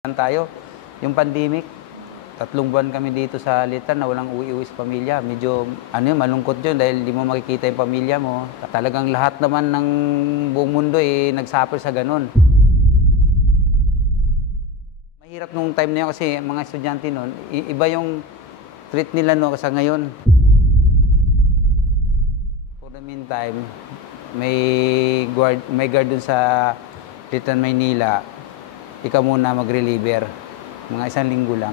Tayo, yung pandemic, 3 buwan kami dito sa Litran na walang uwi-uwi sa pamilya. Medyo malungkot yun dahil di mo makikita yung pamilya mo. Talagang lahat naman ng buong mundo nagsuffer sa ganun. Mahirap nung time na yun kasi mga estudyante nun, iba yung treat nila no sa ngayon. For the meantime, may guard dun sa Litran, Maynila. Ikaw muna mag-reliever. Mga 1 linggo lang.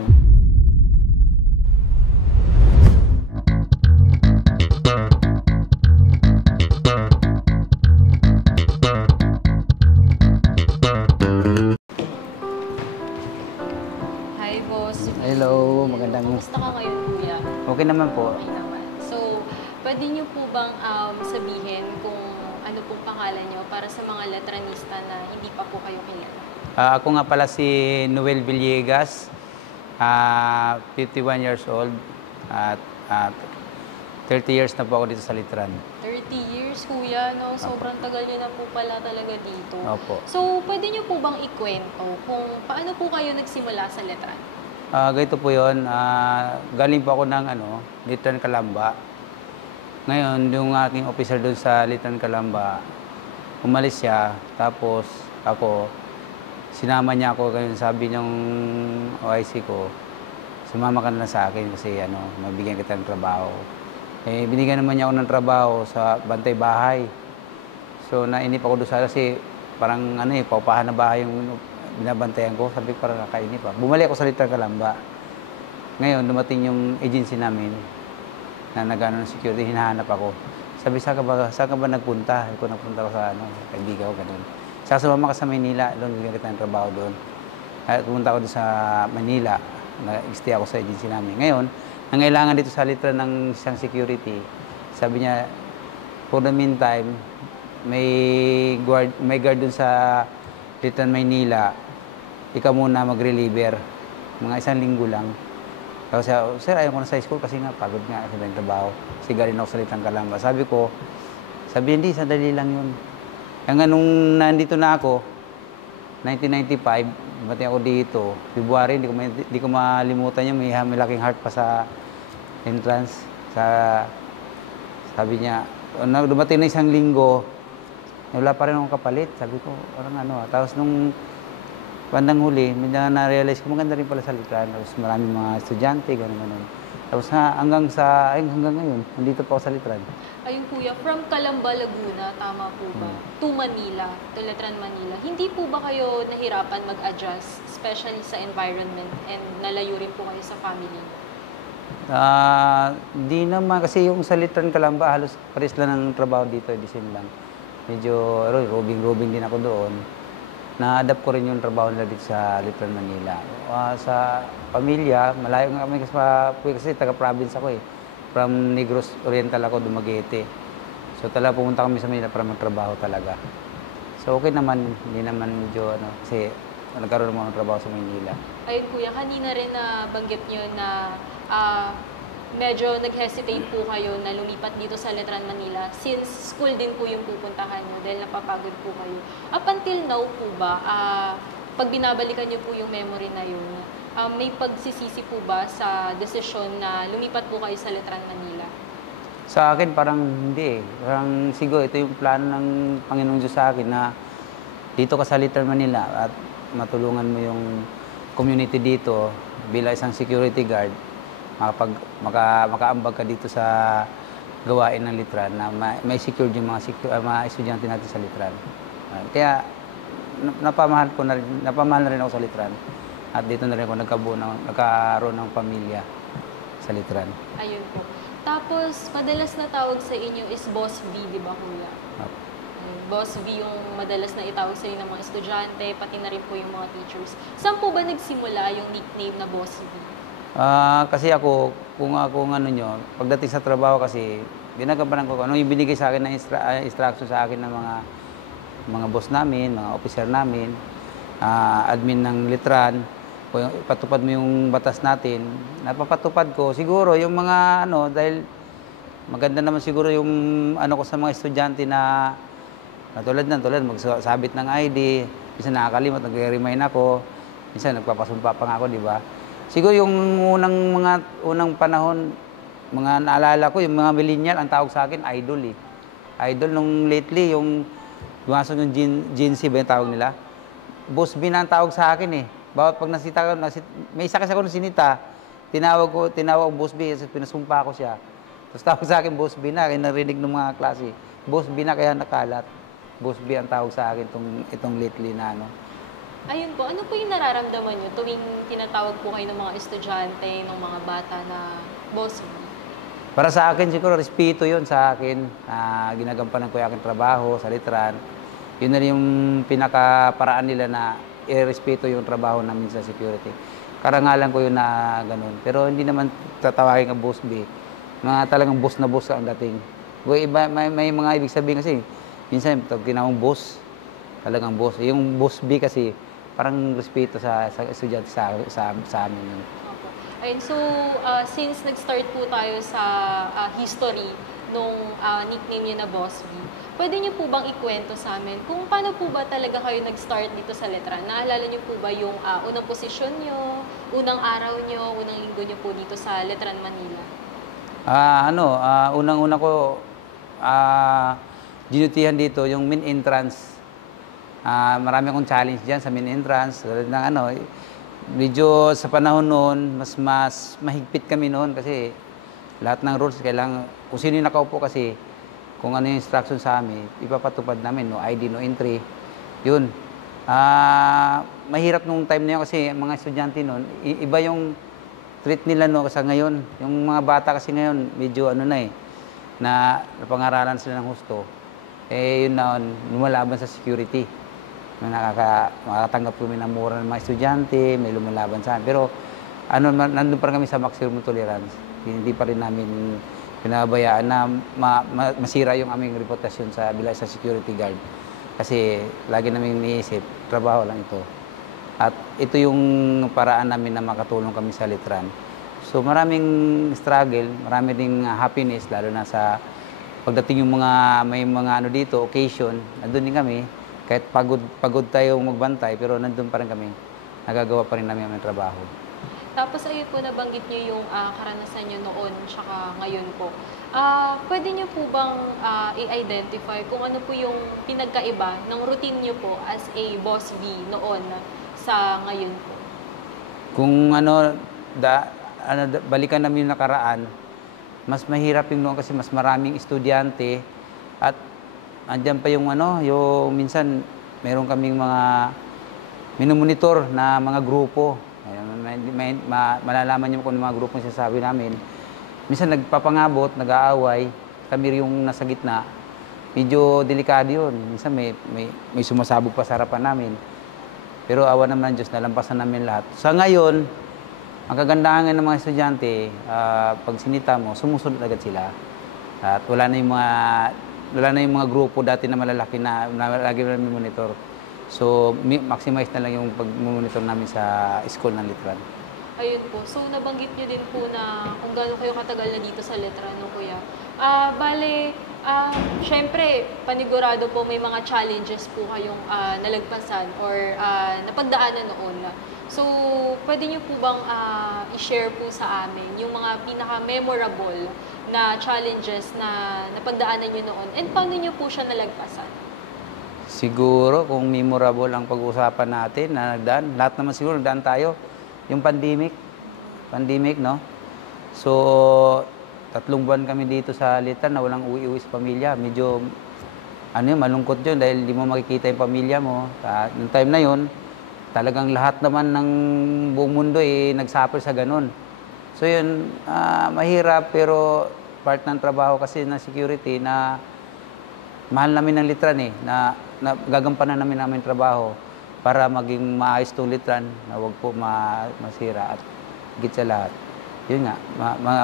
Hi, boss. Hello, magandang... Kumusta ka ngayon, kuya? Okay naman po. Okay naman. So, pwede niyo po bang sabihin kung ano pong pangalan niyo para sa mga letranista na hindi pa po kayo kilala? Ako nga pala si Noel Villegas, 51 years old, at 30 years na po ako dito sa Litran. 30 years, kuya, no? Sobrang tagal niyo na po pala talaga dito. Opo. So, pwede niyo po bang ikwento kung paano po kayo nagsimula sa letran? Ganito po yun, galing po ako ng Litran, Calamba. Ngayon, yung aking officer doon sa Litran, Calamba, umalis siya, tapos ako, sinama niya ako, kaya sabi niyang OIC ko, sumama ka na sa akin kasi mabigyan kita ng trabaho. Binigyan naman niya ako ng trabaho sa bantay bahay. So nainip ako doon kasi parang paupahan na bahay yung binabantayan ko. Sabi ko parang nakainip pa. Bumalik ako sa Litran, Calamba. Ngayon, dumating yung agency namin na nag-ano ng security, hinahanap ako. Sabi, saan ka ba nagpunta? Ako nagpunta ko sa kaibigan ko, ganun. Sasumama ka sa Manila, doon bigyan kita ng trabaho doon. At pumunta ako doon sa Manila, nag-stay ako sa agency namin. Ngayon, nangailangan dito sa Litran ng isang security. Sabi niya, for the meantime, may guard doon sa Litran, Maynila. Ikaw muna mag-reliever. Mga 1 linggo lang. Tapos, sir, ayaw ko na sa school kasi nga, pagod nga sa trabaho. Kasi galing ako sa Litran, Calamba. Sabi, hindi, sandali lang yun. Hanggang nung nandito na ako, 1995, dumating ako dito, February, hindi ko malimutan yung may laking heart pa sa entrance. Sabi niya, dumating na 1 linggo, wala pa rin akong kapalit. Sabi ko, Tapos nung bandang huli, may na-realize ko, maganda rin pala sa Litran. Tapos maraming mga estudyante, gano'n. Tapos hanggang ngayon, nandito pa ako sa Litran. Ayun, kuya, from Calamba, Laguna, tama po ba? To Manila, to Letran, Manila. Hindi po ba kayo nahirapan mag-adjust, especially sa environment, and nalayo rin po kayo sa family? Di naman, kasi yung sa Litran, Calamba, halos pares lang ng trabaho dito, edisin lang. Medyo robing din ako doon. Na-adapt ko rin yung trabaho nila dito sa Litran, Manila. Sa pamilya, malayo nga kami kasi taga-province ako . From Negros Oriental ako, Dumaguete. So talaga pumunta kami sa Manila para magtrabaho talaga. So okay naman, hindi naman medyo kasi nagkaroon naman ng trabaho sa Manila. Ayun, kuya, kanina rin na banggit nyo na medyo nag-hesitate po kayo na lumipat dito sa Letran, Manila since school din po yung pupuntahan nyo dahil napapagod po kayo. Up until now po ba, pag binabalikan nyo po yung memory na yun, may pagsisisi po ba sa desisyon na lumipat po kayo sa Letran, Manila? Sa akin parang hindi . Parang siguro ito yung plano ng Panginoong Diyos sa akin na dito ka sa Litran, Manila at matulungan mo yung community dito bilang isang security guard. Makaambag ka dito sa gawain ng Litran na may secured yung mga estudyante natin sa Litran. Kaya napamahal na rin ako sa Litran. At dito na rin ako nagkaroon ng pamilya sa Litran. Ayun po. Tapos, madalas na tawag sa inyo is Boss V, di ba, kuya? Boss V yung madalas na itawag sa inyo ng mga estudyante, pati na rin po yung mga teachers. Saan po ba nagsimula yung nickname na Boss V? Kasi ako, pagdating sa trabaho kasi, ginagampanan ko yung binigay sa akin na instruction sa akin ng mga boss namin, mga officer namin, admin ng Litran, kung ipatupad mo yung batas natin, napapatupad ko. Siguro yung mga dahil maganda naman siguro yung ko sa mga estudyante na tulad magsabit ng ID, isa nakakalimot, nagre-remind ako. Minsan nagpapasumpa pa nga ako, di ba? Siguro yung unang panahon, mga naalala ko, yung mga millennial, ang tawag sa akin, idol eh. Idol nung lately, yung gumaso yung Gen Z ba yung tawag nila? Boss B na ang tawag sa akin eh. Bawat pag nasita ko, may isa kasi ako nung sinita, tinawag ko Boss B, kasi pinasumpa ko siya. Tapos tawag sa akin, Boss B na, kaya narinig ng mga klase. Boss B na kaya nakalat. Boss B ang tawag sa akin itong lately na ano. Ayun po, ano po yung nararamdaman nyo tuwing tinatawag po kayo ng mga estudyante, ng mga bata na boss B? Para sa akin, siguro, respeto yun sa akin. Ginagampanan ko yung aking trabaho sa Litran. Yun na rin yung pinakaparaan nila na i-respeto yung trabaho namin sa security. Karangalan ko yun na ganun. Pero hindi naman tatawagin ang boss B. Mga talagang boss na boss ang dating. May mga ibig sabihin kasi, minsan tinawang boss, talagang boss. Yung boss B kasi, parang respeto sa estudyante sa amin yun. Ayun, so since nag-start po tayo sa history nung nickname niyo na Boss B, pwede niyo po bang ikwento sa amin kung paano po ba talaga kayo nag-start dito sa Letran? Naalala niyo po ba yung unang posisyon niyo, unang araw niyo, unang linggo niyo po dito sa Letran, Manila? Unang-una ko, dinutihan dito yung main entrance. Marami akong challenge dyan sa main entrance. Medyo sa panahon noon, mas mahigpit kami noon kasi lahat ng rules kailangan, kung sino yung nakaupo kasi, kung ano yung instruction sa amin, ipapatupad namin, no ID, no entry. Yun. Mahirap nung time na yun kasi mga estudyante noon, iba yung treat nila no kasi ngayon. Yung mga bata kasi ngayon, medyo na napangaralan sila ng husto. Yun na, lumalaban sa security. Makakatanggap kami ng mura ng mga estudyante, may lumalaban sa amin. Pero nandun pa rin kami sa maximum tolerance. Hindi pa rin namin pinabayaan na masira yung aming reputasyon bilang sa security guard. Kasi lagi namin iniisip, trabaho lang ito. At ito yung paraan namin na makatulong kami sa Litran. So maraming struggle, marami ding happiness, lalo na sa pagdating yung may mga dito, occasion, nandun din kami. Kahit pagod tayo magbantay, pero nandun pa rin kami. Nagagawa pa rin namin ang trabaho. Tapos ayun po, nabanggit niyo yung karanasan niyo noon tsaka ngayon po. Pwede niyo po bang i-identify kung ano po yung pinagkaiba ng routine niyo po as a Boss B noon sa ngayon po? Kung balikan namin yung nakaraan, mas mahirap yung noon kasi mas maraming estudyante at andyan pa yung yung minsan meron kaming mga minomonitor na mga grupo. Malalaman niyo kung mga grupo yung sinasabi namin. Minsan nagpapangabot, nag-aaway, kami yung nasa gitna. Medyo delikado yun. Minsan may sumasabog pa sa harapan namin. Pero awa naman ng Diyos, nalampasan namin lahat. Sa ngayon, ang kagandahan ng mga estudyante, pag sinita mo, sumusunod agad sila. At wala na yung mga grupo dati na malalaki na lagi namin monitor. So, maximize na lang yung pag-monitor namin sa school ng Litran. Ayun po. So, nabanggit niyo din po na kung gaano kayo katagal na dito sa Letran, no, Kuya? Syempre, panigurado po may mga challenges po kayong nalagpasan or napagdaanan noon. So, pwede niyo po bang i-share po sa amin yung mga pinaka-memorable na challenges na napagdaanan nyo noon and paano nyo po siya nalagpasan? Siguro kung memorable ang pag-uusapan natin na nagdaan, lahat naman siguro nagdaan tayo. Yung pandemic, no? So, 3 buwan kami dito sa Litran na walang uwi-uwi sa pamilya. Medyo, malungkot yun dahil hindi mo makikita yung pamilya mo. Noong time na yun, talagang lahat naman ng buong mundo nagsuffer sa ganun. So yun, mahirap pero part ng trabaho kasi ng security na mahal namin ng Litran na gagampanan namin trabaho para maging maayos itong Litran na huwag po masira at higit sa lahat. Yun nga,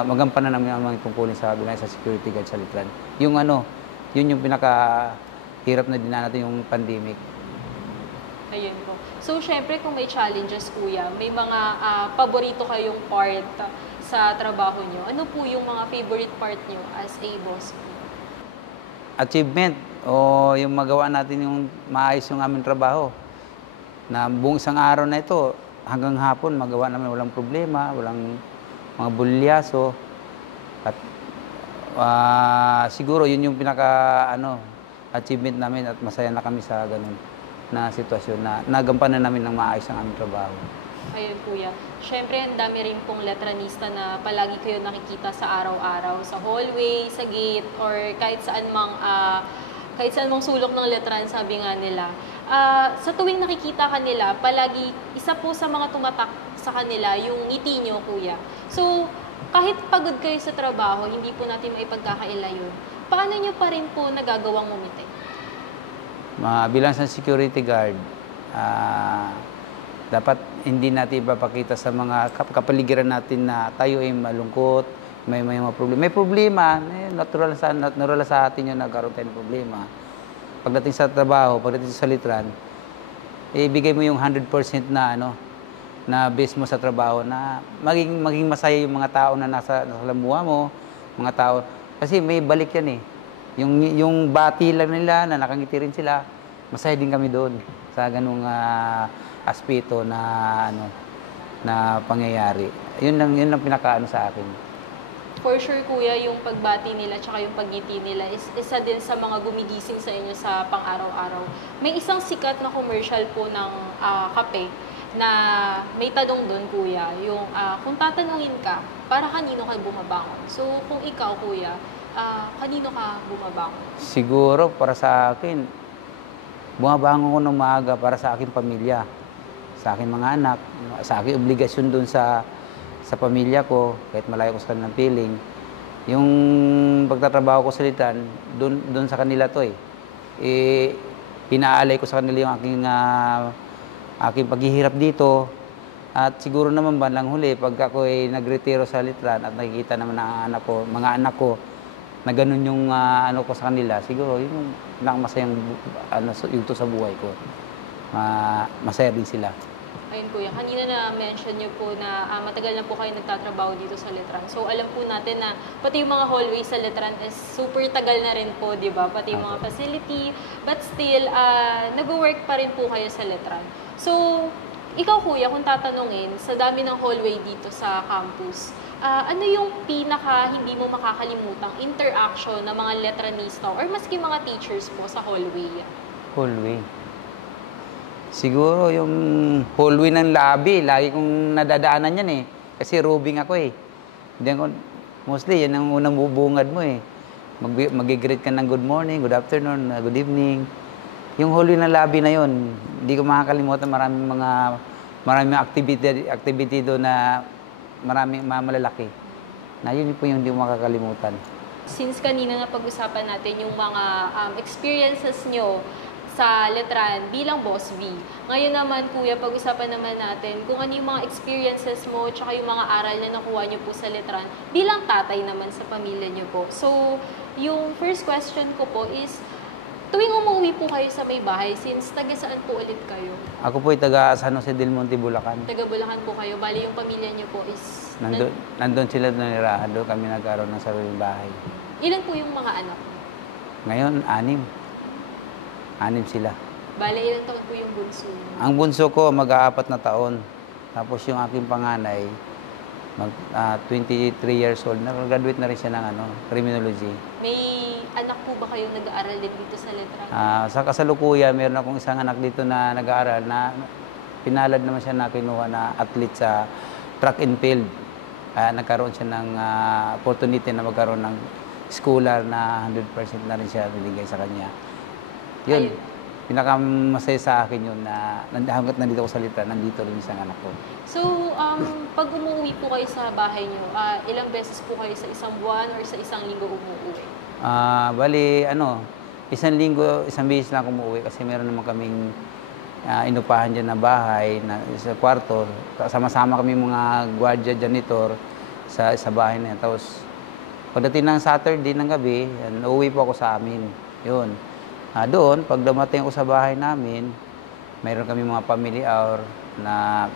magampanan namin ang mga tungkulin sa security guard sa Litran. Yun yung pinakahirap na dinan natin yung pandemic. Ayun po. So, syempre kung may challenges, Kuya, may mga paborito kayong part sa trabaho nyo. Ano po yung mga favorite part nyo as a boss? Achievement o yung magawa natin yung maayos yung aming trabaho. Na buong isang araw na ito, hanggang hapon magawa namin walang problema, walang mga bulyaso. At siguro yun yung pinaka achievement namin at masaya na kami sa ganun na sitwasyon na nagampanan namin ng maayos ang aming trabaho. Ayun, kuya. Siyempre, ang dami rin pong letranista na palagi kayo nakikita sa araw-araw, sa hallway, sa gate, or kahit saan mang sulok ng letran, sabi nga nila. Sa tuwing nakikita kanila, palagi, isa po sa mga tumatak sa kanila, yung ngiti nyo, kuya. So, kahit pagod kayo sa trabaho, hindi po natin maipagkakaila yun. Paano nyo pa rin po nagagawang ngumiti? Bilang sa security guard, dapat hindi natin ipapakita sa mga kapaligiran natin na tayo ay malungkot, may mga problema. May problema, natural sa atin yung nagkaroon tayo ng problema. Pagdating sa trabaho, pagdating sa litran, ibigay mo yung 100% na base mo sa trabaho na maging masaya yung mga tao na nasa lamuha mo, mga tao. Kasi may balik yan eh. Yung bati lang nila na nakangiti rin sila, masaya din kami doon sa ganung aspeto na pangyayari. Yun lang pinakaano sa akin. For sure, kuya, yung pagbati nila tsaka yung pagngiti nila is isa din sa mga gumigising sa inyo sa pang-araw-araw. May isang sikat na commercial po ng kape na may tanong doon, kuya, yung kung tatanungin ka, para kanino ka bumabangon? So, kung ikaw, kuya, kanino ka bumabangon? Siguro para sa akin, bumabangon ko ng maaga para sa aking pamilya, sa aking mga anak, sa aking obligasyon doon sa pamilya ko, kahit malayo ko sa kanilang piling. Yung pagtatrabaho ko sa litan, doon sa kanila to pinaalay ko sa kanila yung aking paghihirap dito. At siguro naman bandang huli, pag ako nagretiro sa litran at nakikita naman ng mga anak ko, na ganun yung ko sa kanila, siguro yung masayang yung to sa buhay ko. Masaya din sila. Ayun, kuya, kanina na-mention niyo po na matagal na po kayo nagtatrabaho dito sa Letran. So, alam po natin na pati yung mga hallway sa Letran is super tagal na rin po, di ba? Pati yung mga facility. But still, nag-work pa rin po kayo sa Letran. So, ikaw, kuya, kung tatanungin, sa dami ng hallway dito sa campus, ano yung pinaka hindi mo makakalimutang interaction ng mga letranista or maski mga teachers po sa hallway? Hallway. Siguro yung hallway ng lobby, lagi kong nadadaanan yan eh. Kasi roving ako eh. Mostly, yan ang unang bubungad mo eh. Mag-greet ka ng good morning, good afternoon, good evening. Yung hallway ng lobby na yun, hindi ko makakalimutan, maraming activity doon na maraming malalaki. Na yun po yung hindi ko makakalimutan. Since kanina na pag-usapan natin yung mga experiences nyo sa Letran bilang Boss V. Ngayon naman, kuya, pag-usapan naman natin kung ano yung mga experiences mo tsaka yung mga aral na nakuha nyo po sa Letran bilang tatay naman sa pamilya nyo po. So, yung first question ko po is, tuwing umuwi po kayo sa may bahay, since taga saan po ulit kayo? Ako po ay taga San Jose del Monte, Bulacan. Taga Bulacan po kayo. Bali, yung pamilya nyo po is... Nandun sila nanirahan. Doon kami nagkaroon ng sariling bahay. Ilan po yung mga anak? Ngayon, 6 sila. Bale, ilang taon po yung bunso? Ang bunso ko, mag-4 na taon. Tapos yung aking panganay, 23 years old. Nag-graduate na rin siya ng criminology. May anak po ba kayong nag-aaral din dito sa Letran? Sa kasalukuyan, meron akong isang anak dito na nag-aaral na pinalad naman siya na kinuha na athlete sa track and field. Nagkaroon siya ng opportunity na magkaroon ng scholar na 100% na rin siya binigay sa kanya. Yun, pinakamasaya sa akin yun na hanggat nandito ako sa Letran, nandito rin isang anak ko. So, pag umuwi po kayo sa bahay nyo, ilang beses po kayo sa isang buwan or sa isang linggo umuwi? Bali, isang linggo, isang beses lang ako umuwi kasi meron naman kaming inupahan dyan na bahay, sa kwarto. Sama-sama kami mga gwardiya, janitor sa bahay na yan. Tapos, pagdating ng Saturday ng gabi, uuwi po ako sa amin. Yun. Doon, pag dumating ako sa bahay namin, mayroon kami mga family hour na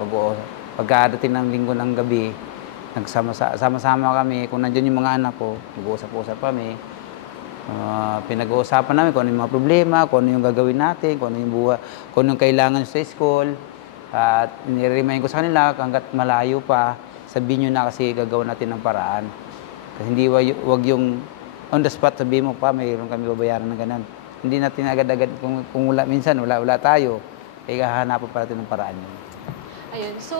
pagkadating ng linggo ng gabi, sama-sama kami. Kung nandiyan yung mga anak ko, mag-uusap-usap kami. Pinag-uusapan namin kung ano yung mga problema, kung ano yung gagawin natin, kung ano yung kailangan sa school. At nire-remind ko sa kanila hangga't malayo pa, sabihin nyo na kasi gagawin natin ng paraan. Kasi hindi wag yung on the spot sabihin mo pa, mayroon kami babayaran ng ganun. Hindi natin agad-agad, kung wala, minsan wala tayo, hahanapan pa natin ng paraan yun. Ayun. So,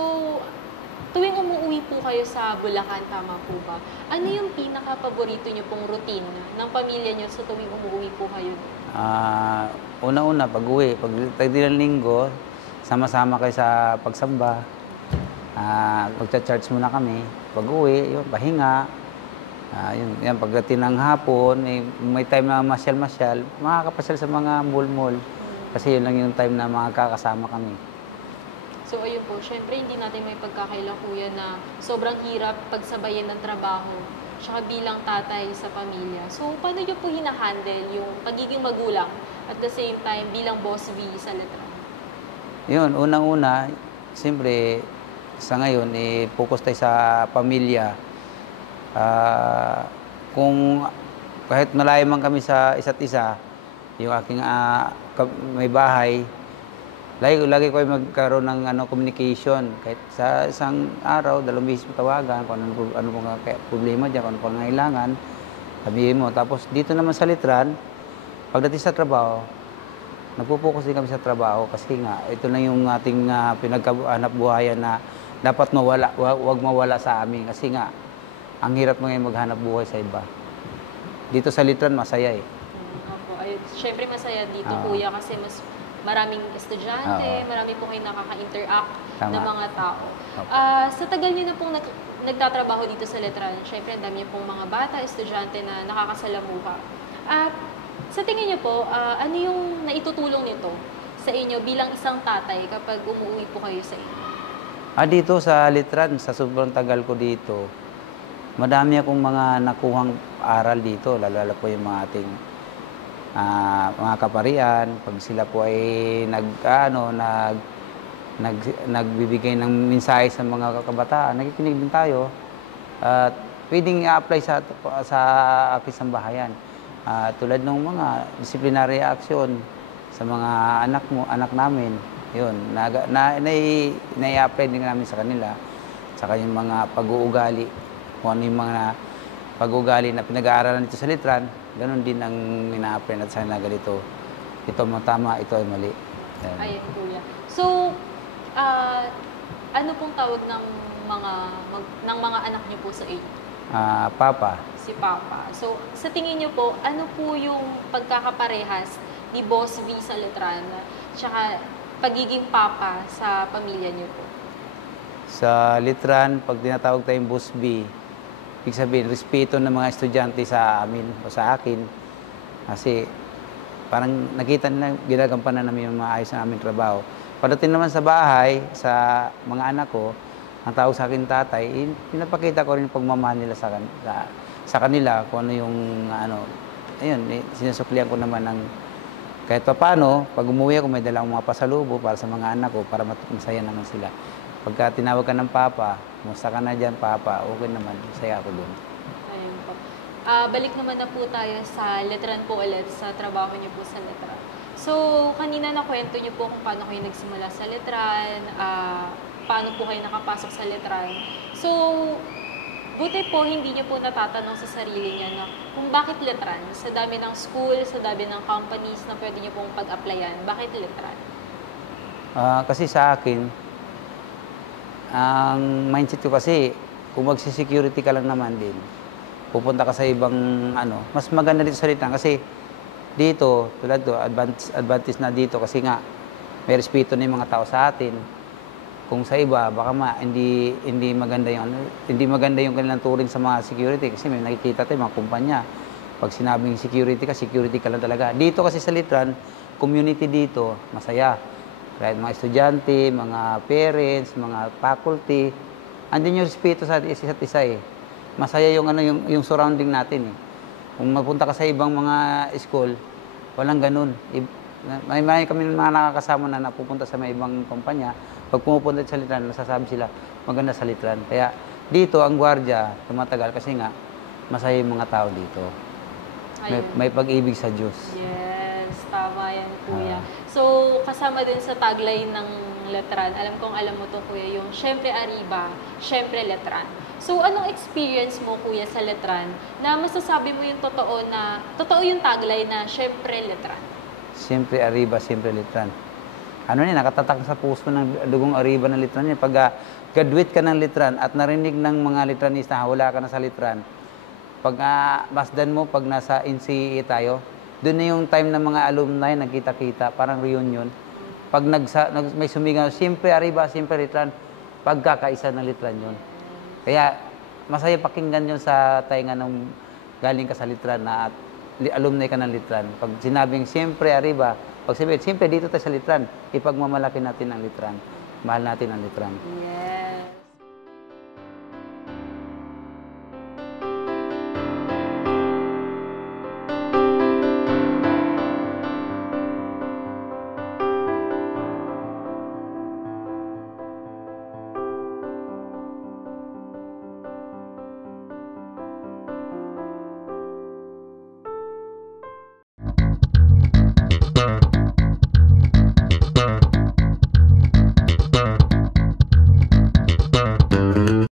tuwing umuwi po kayo sa Bulacan, tama po ba? Ano yung pinaka-paborito nyo pong routine ng pamilya nyo sa tuwing umuwi po kayo? Una-una, pag-uwi, pag tagdilang linggo, sama-sama kayo sa pagsamba. Magcha-charge muna kami. Pag-uwi, yun, pahinga. Yan, pagdating ng hapon, may time na masyal-masyal, makakapasyal sa mga mall-mall. Kasi yun lang yung time na makakasama kami. So, ayun po, syempre hindi natin may pagkakaila, kuya, na sobrang hirap pagsabayin ng trabaho, tsaka bilang tatay sa pamilya. So, paano nyo po hinahandle yung pagiging magulang at the same time bilang boss V sa Letran? Yun, unang-una, siyempre, sa ngayon, focus tayo sa pamilya. Kung kahit malayo man kami sa isa't isa, yung aking may bahay, lagi ko magkaroon ng communication. Kahit sa isang araw, 2 beses mo tawagan, kung ano pong problema dyan, kung ano pong nangailangan, sabihin mo. Tapos dito naman sa Letran, pagdating sa trabaho, nagpo-focus din kami sa trabaho kasi nga, ito na yung ating pinaghanap buhayan na dapat wag mawala sa amin. Kasi nga, ang hirap ngayon maghanap buhay sa iba. Dito sa Letran, masaya eh. Opo. Siyempre masaya dito, kuya, kasi mas maraming estudyante, marami po kayo nakaka-interact ng mga tao. Sa tagal niyo na pong nagtatrabaho dito sa Letran, syempre ang dami niyo pong mga bata, estudyante na nakakasalamuha. Sa tingin niyo po, ano yung naitutulong nito sa inyo bilang isang tatay kapag umuwi po kayo sa inyo? Dito sa Letran, sa sobrang tagal ko dito, madami akong mga nakuhang aral dito, lalo po yung mga ating mga kaparian. Pag sila po ay nagbibigay ng mensahe sa mga kabataan, nakikinig din tayo at pwedeng i-apply sa aking sambahayan. Tulad ng mga disciplinary action sa mga anak namin, yun, na-apply din namin sa kanila, sa kanyang mga pag-uugali, kung ano yung mga pag-uugali na pinag-aaralan dito sa Letran, ganun din ang ina-apply natin sa kanila ganito. Ito ang tama, ito ay mali. Ayan, kuya. So, ano pong tawag ng mga anak niyo po sa inyo? Papa. Si Papa. So, sa tingin niyo po, ano po yung pagkakaparehas ni Boss V sa Letran, tsaka pagiging papa sa pamilya niyo po? Sa Letran, pag tinatawag tayong Boss V, ibig sabihin, respeto ng mga estudyante sa amin o sa akin. Kasi parang nakita nila, ginagampanan namin yung maayos na aming trabaho. Pagdating naman sa bahay, sa mga anak ko, ang tawag sa akin tatay, pinapakita ko rin yung pagmamahal nila sa kanila, kung ano yung, ayun, sinusuklihan ko naman ng kahit pa paano, pag umuwi ako, may dalang mga pasalubo para sa mga anak ko, para masaya naman sila. Pagka tinawag ka ng papa, musta ka na dyan, papa, okay naman, masaya ako doon. Ayun po. Balik naman na po tayo sa Letran po ulit, sa trabaho niyo po sa Letran. So, kanina nakwento niyo po kung paano kayo nagsimula sa Letran, paano po kayo nakapasok sa Letran. So, buti po hindi niyo po natatanong sa sarili niya na kung bakit Letran? Sa dami ng school, sa dami ng companies na pwede niyo pong pag-applyan, bakit Letran? Kasi sa akin, ang mindset ko kasi, kung magsi-security ka lang naman din, pupunta ka sa ibang mas maganda dito sa Letran kasi dito, tulad to, advantage na dito kasi nga may respeto na yung mga tao sa atin. Kung sa iba, baka hindi maganda yung kanilang turing sa mga security kasi may nakikita tayo mga kumpanya. Pag sinabing security ka lang talaga. Dito kasi sa Letran, community dito, masaya. Kahit mga estudyante, mga parents, mga faculty, andun yung respeto sa isa't isa eh. Masaya yung surrounding natin eh. Kung magpunta ka sa ibang mga school, walang ganun. May kami mga nakakasama na napupunta sa may ibang kumpanya. Pag pumupunta sa Letran, nasasabi sila, maganda sa Letran. Kaya dito, ang gwardiya, tumatagal kasi nga, masaya yung mga tao dito. May pag-ibig sa Diyos. Yes, tama yan, kuya. So, kasama din sa tagline ng ng Letran. Alam kong alam mo to, Kuya, yung syempre Arriba, syempre Letran. So, anong experience mo, Kuya, sa Letran na masasabi mo yung totoo yung tagline na syempre Letran? Siyempre Arriba, siyempre Litran. Ano yan, nakatatak sa puso ng dugong Arriba ng Litran yan. Pag graduate ka ng Litran at narinig ng mga Litranista, wala ka na sa Litran, pag masdan mo, pag nasa NCEA tayo, doon na yung time ng mga alumni, nagkita-kita, parang reunion. Pag may sumigaw, siyempre Arriba, siyempre Litran, pagkakaisa ng Litran yun. Kaya masaya pakinggan yun sa tainga ng galing ka sa Litran na at alumni ka ng Litran. Pag sinabing siyempre Arriba, pag sabihin, siyempre dito tayo sa Litran, ipagmamalaki natin ang Litran. Mahal natin ang Litran. Yes.